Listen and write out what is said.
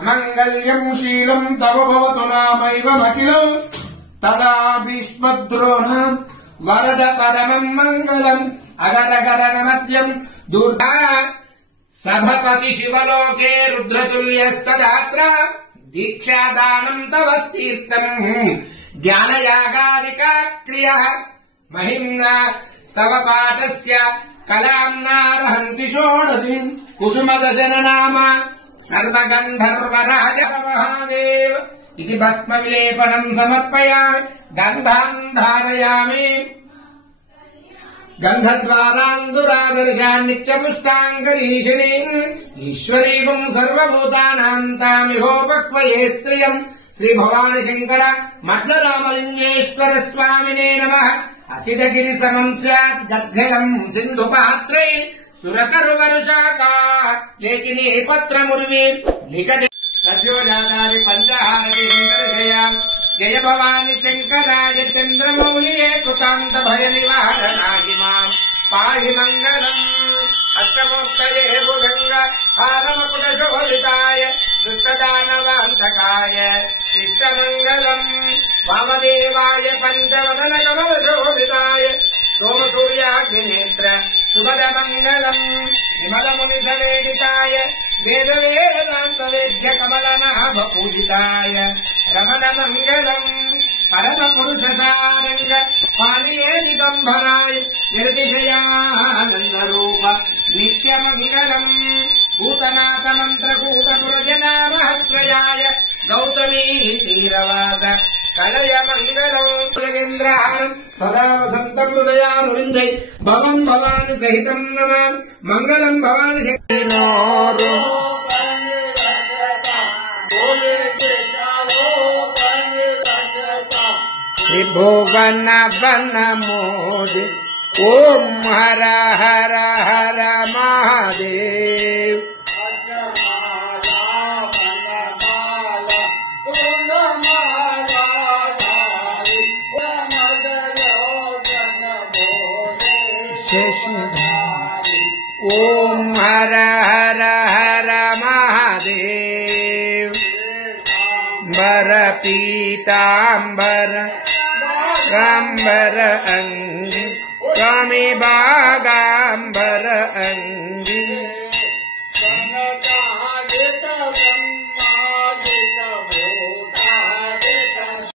अमङ्गल्यम् शीलम् तव भवतु नामैवमखिलम् तदा भीष्मद्रोण वरद परमम् मङ्गलम् अगरगरनमद्यम् दुर्गा सभपति शिवलोके रुद्रतुल्यस्तदात्र दीक्षादानम् तव तीर्थम् ज्ञानयागादिका क्रियः महिम्ना स्तव पाठस्य कलाम्नारहन्ति षोडशीम् कुसुमदशन नाम सर्वगन्धर्वराज महादेव इति भस्मविलेपनम् समर्पयामि गन्धान् धारयामि गन्धद्वारान्दुरादर्शान् नित्यपुष्टाङ्गरीशिनीम् ईश्वरीवम् सर्वभूतानाम् तामिहोपक्वये स्त्रियम् श्रीभवानी शङ्कर मड्लरामलिङ्गेश्वर स्वामिने नमः असितगिरिसमम् स्यात् गद्गलम् सिन्धुपात्रे सुरकरुवरुशाका लेकिने पत्रमुर्वे लिखते सद्योजातानि पञ्चहारति सुन्दरशयाम् जय भवानी शङ्कराय चन्द्रमौलिये कृतान्त भय निवारणाहि माम् पाहि मङ्गलम् अष्टमोक्तये भुजङ्ग हारमकुटशोभिताय दुष्टदानवान्तकाय शिष्टमङ्गलम् वामदेवाय पञ्चवदनकमलशोभिताय सोमसूर्याग्निनेत्र सुभदमङ्गलम् विमलमुनिसवेदिताय वेदवेदान्तवेद्य कमलनाभ पूजिताय रमणमङ्गलम् परमपुरुषसारङ्ग पाणिये दिगम्बराय निर्दिशयानन्दरूप नित्यमङ्गलम् भूतनाथमन्त्रकूटपुरजनामहस्त्रयाय गौतमी तीरवाद कलय मङ्गलम् सुरेन्द्रहारम् सदा वसन्तम् हृदयानुविन्दै भवम् भवानि सहितम् नमामि मङ्गलम् भवानि शक्तिनोरु त्रिभुवन वन मोदि ओम हर हर हर महादेव ओम हर हर हर महादेव बर पीतांबर कांबर अंगी स्वामी बागांबर अंगी